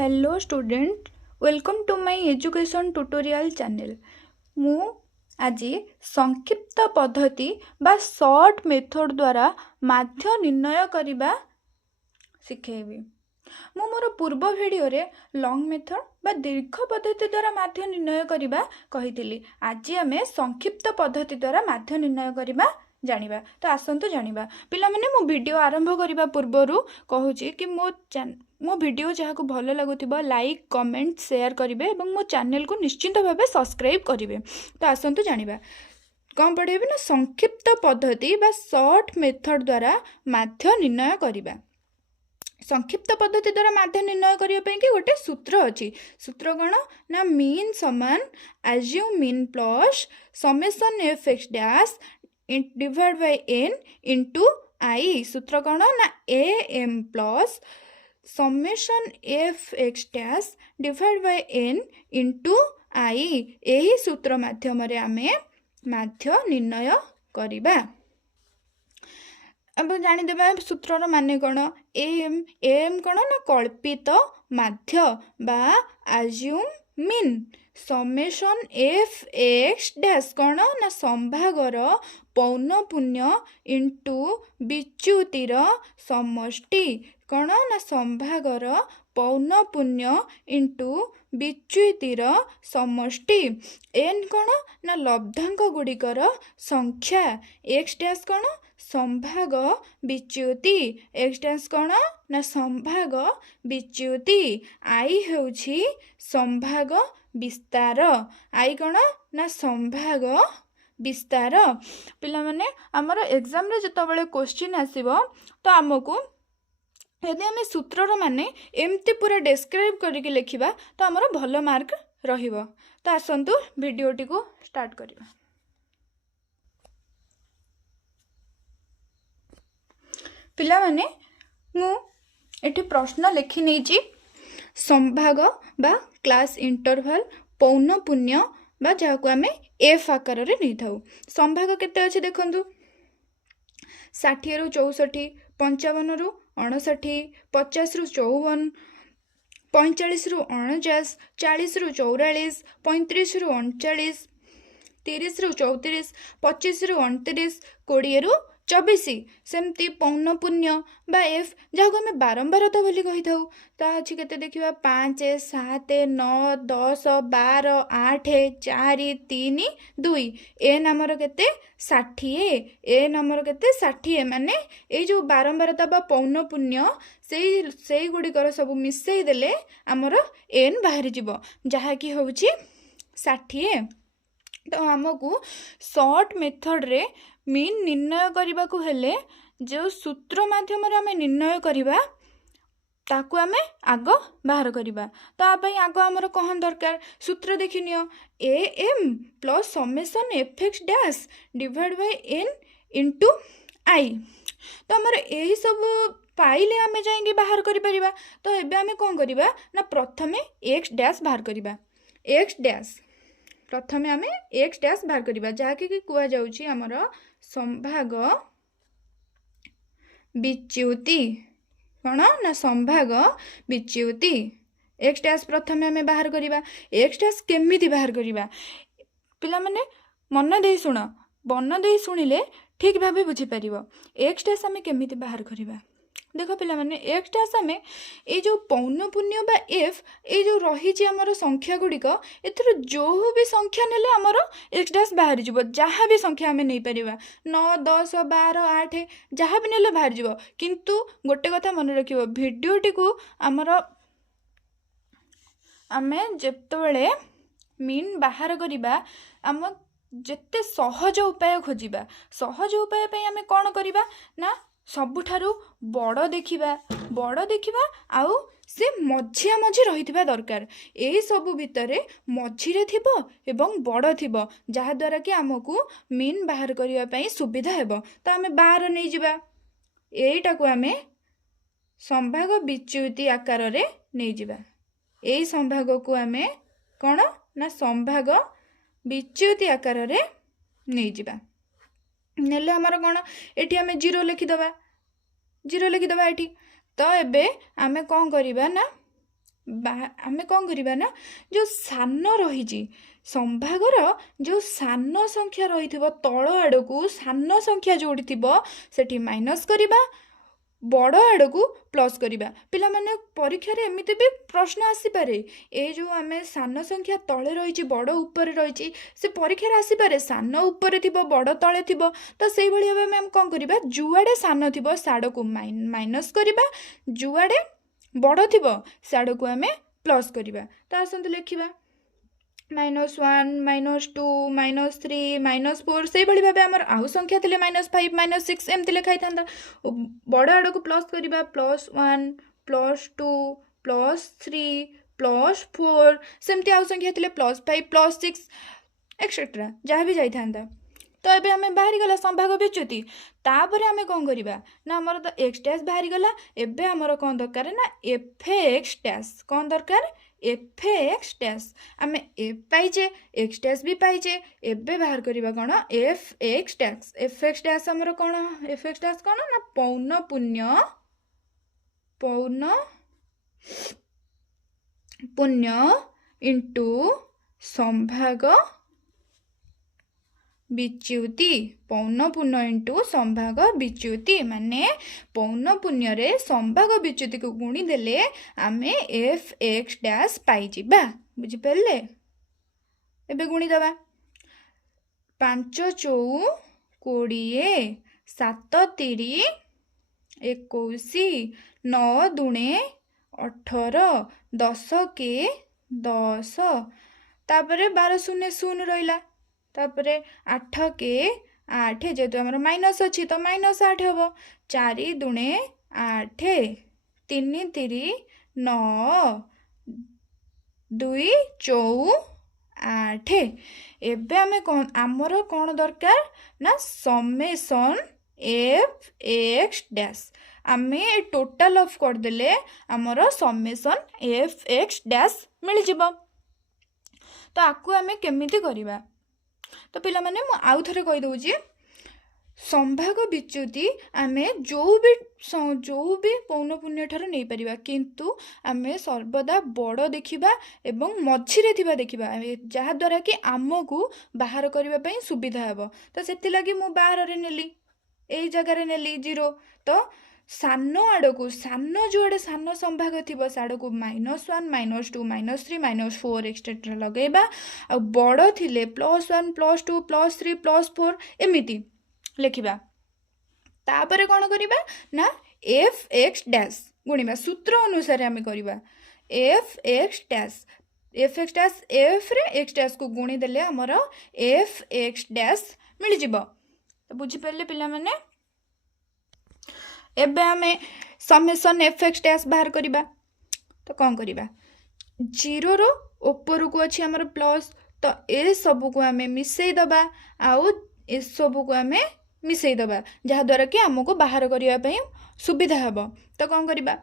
Hello student, welcome to my education tutorial channel. मु आज संक्षिप्त पद्धति बा शॉर्ट मेथड द्वारा माध्य निर्णय करिबा सिखेबी। मु मोर पूर्व वीडियो रे लॉन्ग मेथड बा दीर्घ पद्धति द्वारा माध्य निर्णय करिबा कहिथिली। आज आमे संक्षिप्त पद्धति द्वारा माध्य निर्णय करिबा जानिबा। तो आसंतु जानिबा पिला माने मो वीडियो आरंभ करिबा पूर्वरु कहूची कि मो वीडियो जहाँ को भल लगुथिबा लाइक कमेंट शेयर करिवे एवं मो चैनल को निश्चित भावे सब्सक्राइब करिवे। तो आसंतु जानिबा कौन पढ़ेबे ना संक्षिप्त पद्धति बा शॉर्ट मेथड द्वारा माध्य निर्णय करिबा। संक्षिप्त पद्धति द्वारा माध्य निर्णय करिया पई कि गोटे सूत्र अछि। सूत्र कौन ना मीन समान assumed mean plus summation F X dash divide by N into I. सूत्र कौन ना A M plus summation F X dash divide by N into I. यही सूत्र माध्यम रे आमे माध्य निर्णय करिबा। अब जानिदेबा सूत्रर माने कौन एम एम कौन ना कल्पित माध्य बा assume mean summation F X dash कौन ना संभागर पौनपुण्य इंटू विच्युतिर समष्टि कौन ना संभागर पौनपुण्य इंटू विच्युतिर समष्टि। एन कौन ना लब्धांक गुड़िकर संख्या एक्स डैश कौन संभाग विच्युति एक्स डैश कौन ना संभाग विच्युति। आई होउछि संभाग विस्तार आई कौन ना संभाग विस्तार। पिला माने हमर एग्जाम रे जतबेले क्वेश्चन आसीबो तो हमकु यदि आम सूत्रर माने एमती पूरा डिस्क्राइब करके लिखिबा तो हमर भलो मार्क रहिबो। तो आसंतु वीडियोटी को स्टार्ट करिबा। पिला माने मु एठी प्रश्न लिखि नेछि संभाग बा क्लास इंटरवल पौनपुण्य बा जाको आमे एफ आकार रे नै थाउ। संभाग केते अछि देखंतु 60 रु 64 55 रु 59 50 रु 54 45 रु 49 40 रु 44 35 रु 39 30 रु 34 25 रु 29 20 रु 24 सेमती पौनपुण्य बा एफ जहाँ आम बारंबारता बोली कही था ता अच्छी केते देखिबा 5 7 9 10 12 8 4 3 2 एन आमर केते 60 एन आमर केते 60 माने ए जो बारंबारता बा पौनपुण्य से गुड़िकर सब मिसई देले आमर एन बाहरी जीवो जहा कि होउछि 60। तो आमको शॉर्ट मेथड रे मीन निर्णय करने को हेले जो सूत्र माध्यम रे आमे निर्णय करिबा ताकू आमे आग बाहर करिबा। तो आपई आग हमर कौन दरकार सूत्र देखि नियो A M plus summation F X dash divide by N into I. तो हमर एही सब पाइले आमे जाएंगे बाहर करि परिबा। तो एबे आमे कोन करिबा ना प्रथमे एक्स डैश बाहर करिबा। एक्स डैश प्रथमे आमे एक्स डैश बाहर करिबा जहा कि कुआ जाउछि हमर संभाग विच्युति कौन ना संभाग विच्युति। एक्स डैश प्रथमे आमे बाहर करिबा। एक्स डैश केमिति बाहर करिबा पिला माने मन देई सुन बन देई सुनिले ठीक भाबे बुझी परिबो। एक्स डैश आमे केमिति बाहर करिबा देख पिला माने एक्स डैश आमे ए जो पौनपुण्य बा एफ ए जो रही छि हमर संख्या गुड़िक एथर जो भी संख्या नेले हमर एक्स डैश बाहर जीवो जहाँ भी संख्या आमे नै परिबा 9 10 12 8 जहाँ भी नेले बाहर जीवो। किंतु गोटे कथा मन रखिबो वीडियोटी को हमर आमे जेतेबेले मीन बाहर करिबा आम जेते सहज उपाय खोजिबा। सहज उपाय पे आमे कोन करिबा ना सबुठारु बड़ देखिबा आउ से मझिया मझी रही दरकार। यही सबू भितर मझिरे थिबो एवं बड़ थिबो जहा द्वारा कि आमको मीन बाहर करिया पई सुविधा हेबो। तो आमे बाहर नै जिबा एटा को आमे संभाग विच्युति आकार रे नै जिबा। एई संभाग को आमे कोन ना संभाग विच्युति आकार रे नै जिबा। नेले हमर कोन एठी आमे 0 लिखिदबा एठी। तो एबे आमे कोन करिबा ना आमे कौन करिबा ना जो सान रही संभागर जो सान संख्या रही तल आड़क सान संख्या जोड़ी थी सेठी माइनस करिबा बड़ आड़क प्लस करिबा। पिला माने परीक्षा रे एमिति भी प्रश्न आसी पारे ए जो आमे सान संख्या तले रही बड़ ऊपर रही से परीक्षा रे आसी पारे सान ऊपर थिबो बड़ तले थिबो तो सेही भली भाबे हम कोन करिबा जुआडे सान थिबो साडको माइनस करिबा जुआडे बड़ थिबो साडको आमे प्लस करिबा। तो आसंतु लेखिबा -1 -2 -3 -4 से भली भाबे हमर आउ संख्या थिले -5 -6 एमति लिखाई थांदा बड़ आडको प्लस करिबा +1 +2 +3 +4 सेमति आउ संख्या थिले +5 +6 एक्सेट्रा जहाँ भी जाई थांदा। तो एबे हमें बाहरी गला संभाग विच्युति तापर हमें कौन करिबा ना हमर तो x डैश बाहरी गला एबे हमर कौन दरकार ना f(x) डैश कौन दरकार f(x) डैश आमे f पाइजे x डैश भी पाइजे एबे बाहर करिबा कोन f(x) डैश f(x) डैश हमर कोन f(x) डैश कोन ना पौन पुण्य इनटू संभाग विच्युति पौन पुण्य इंटू संभाग विच्युति माने पौन पुण्य रे संभाग विच्युति को गुणी देले आमे f(x) डैश पाई जिबा बुझि परले। एबे गुणी दबा 5 चौ 20 7 3 21 9 दूणे 18 10 के 10 तापरे 12 शून्य शून्य रहिला तापरे 8 के 8 जेतु हमर माइनस अछि तो -8 हबो 4 दूणे 8 3 3 9 2 4 8 एबे हमें कौन आमर कौन दरकार ना समेसन f(x) डैश आमे टोटल ऑफ कर देले आमर समेसन f(x) डैश मिल जिवो। तो आकु आमे केमिति करिबा तो पिला माने मु आउ थरे कहि दउची संभाग विच्युति आमे जो भी पौन पुण्य ठार नहीं परिबा किंतु आमे सर्वदा बड़ देखिबा एवं मझिरे थिबा देखिबा जहा द्वारा कि आमको बाहर करिबा पई सुविधा हेबो। तो सेति लागि मु बाहर रे नेली एई जगह रे नेली 0 तो सान आड़क सान जुआडे सान संभाग थी साड़क -1 -2 -3 -4 एक्सेट्रा लगेबा आ बड़ थिले +1 +2 +3 +4 एमिति लिखिबा। तापरे कौन करिबा ना f(x) डैश गुणिबा सूत्र अनुसार आमे करिबा f(x) dash f(x) dash f रे x डैश को गुणी देले हमर f(x) डैश मिल जिवो। तो बुझि परले पिला माने एबे हमें समेसन f(x) डैश बाहर करिबा। तो कौन करिबा 0 रो ऊपर को अछि हमर प्लस तो ए सब को हमें मिसई दबा आउ ए सब को हमें मिसई दबा जहा द्वारा कि हमको बाहर करिया पई सुविधा हबो। तो कौन करिबा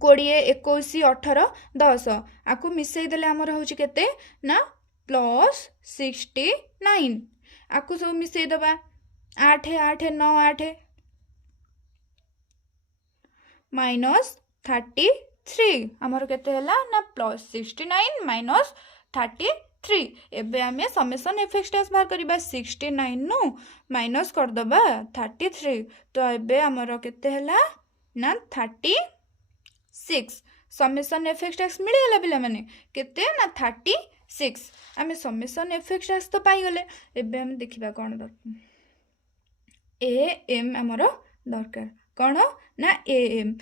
20 21 18 10 आकु मिसई देले हमर होची केते ना +69 आकु सब मिसई दबा 8 8 9 8 -33 हमर केते हला ना +69 -33 एबे हमें समेसन f(x) डैश बाहर करिबा 69 नु माइनस कर दबा 33 तो एबे हमर केते हला ना 36 समेसन f(x) डैश मिल गेला पिला माने केते ना 36 हमें समेसन f(x) डैश तो पाई गले। एबे हम देखिबा कोन दरकार am हमर दरकार कौन ना am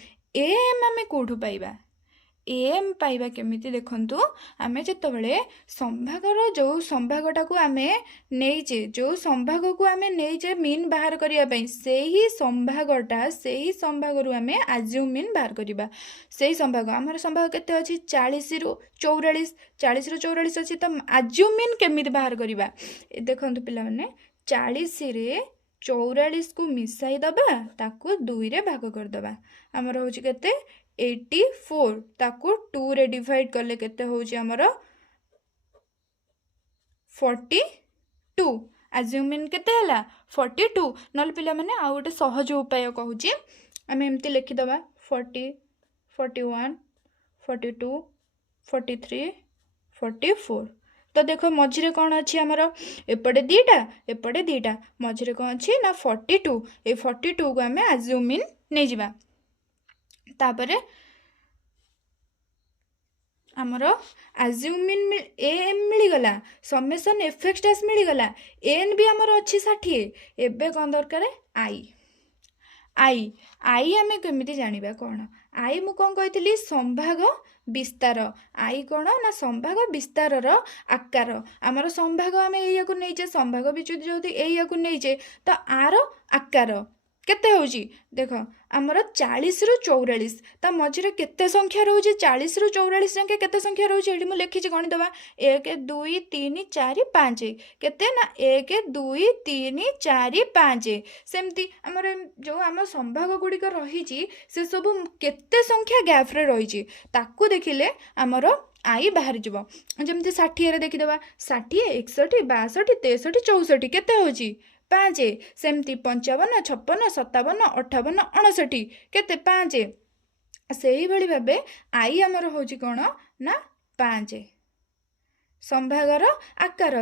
आमे कोठु पाइबा am पाइबा केमिति देखंतु आमे जतो बळे संभागर जो संभागटा को आमे नेइचे जो संभाग को आमे नेइचे मीन बाहर करिया पई सेही संभागटा सेही संभागरु आमे अज्यूम मीन बाहर करिबा। सेही संभाग हमर संभाग केते अछि 40 रु 44 40 रु 44 अछि तो अज्यूम मीन केमिति बाहर करिबा देखंतु पिला माने 40 रे 44 को मिसाई दबा ताको 2 रे भाग कर दबा हमर होची केते 84 ताको 2 रे डिवाइड करले केते होची हमर 42 अज्यूमिन केते हला 42 नल पिला माने आ गोटे सहज उपाय कहूची आमे एमती लिखि दबा 40 41 42 43 44 तो देख मझे कौन अच्छी आमर एपटे दीटा एपटे दीटा मझे कौन अच्छी ना 42 ये 42 को आम आज्यूम इन नहीं जावा तापर आमर आज्यूम इन एम मिलगला समेसन एफ एक्स डैश मिलगला एन भी आमर अच्छी 60 एबे कौन दरकार आई आई आई आम केमी जाना कौन आई मु कौन कही संभाग विस्तार आई कौन ना संभाग विस्तार आकार आमर संभाग आम या नहीं संभाग भी जो या नहीं तो आर आकार केते होची देख आमर 40 रु 44 ता मझे केते संख्या रोचे 40 रु 44 संख्या केते संख्या रोचे ये लिखी गणिदवा 1 2 3 4 5 केते ना 1 2 3 4 5 सेमती आमर जो आम संभाग गुड़िक रही से सब केते संख्या गैप रे रही ताकू देखिले आमर आई बाहर जीव जमती 60 देखीदे 60 61 62 63 64 केते होची 5 सेमती 55 56 57 58 59 केते 5 से ही भली भाबे आई आमर होची कोन ना 5 संभागर आकार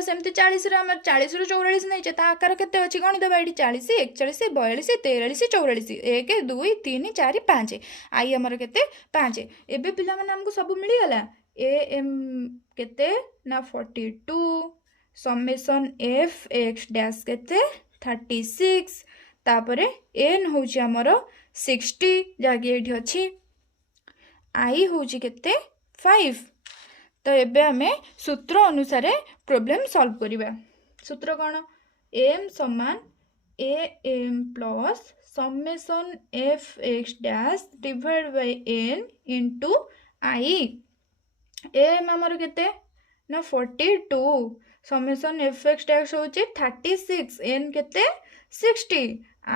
सेमती 40 रे आमर 40 रु 44 नहीं ता आकार केते अछि गणित दबा एठी 40 41 42 43 44 1 2 3 4 5 आई आमर केते 5 एबे पिला माने हमको सब मिली गला ए एम केते ना 42 समेसन एफ एक्स डैश केते 36 तापरे एन होची आमर 60 जगे एठी अछि आई होची केते 5 तो एबे हमें सूत्र अनुसार प्रॉब्लम सॉल्व करिबा सूत्र कोन एम समान A M plus summation F X dash divide by N into I एम आमर केते ना 42 समेसन एफ एक्स डैश होची 36 एन केते 60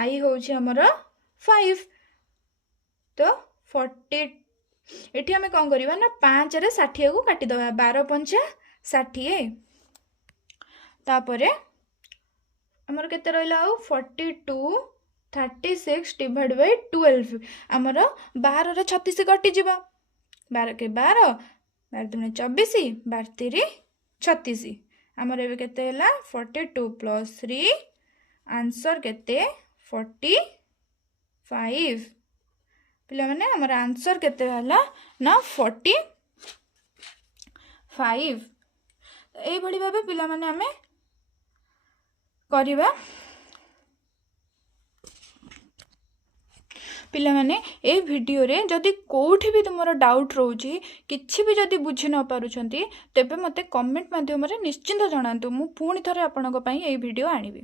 आई होची हमर 5 तो 40 एठी हमें कौन करिबा ना 5 रे 60 को काटी दबा 12 पंचा 60 तापरे हमर केते रहला 42 36 डिवाइड बाय 12 हमर 12 रे 36 कटि जीवा 12 के 12 12 24 12 3 36 आमर एबे केते हला 42 प्लस 3 आंसर केते 45 पिला माने हमर आंसर केते हला ना 45 ए भली भाबे पिला माने हमें करिबा पिला माने ए वीडियो रे जदि कोठी भी तुमरो डाउट रोची किछि भी जदि बुझी न पारुछंती तेबे मते कमेंट माध्यम रे निश्चिंत जणांतु मु पुणी थरे आपनक पई ए वीडियो आनिबी।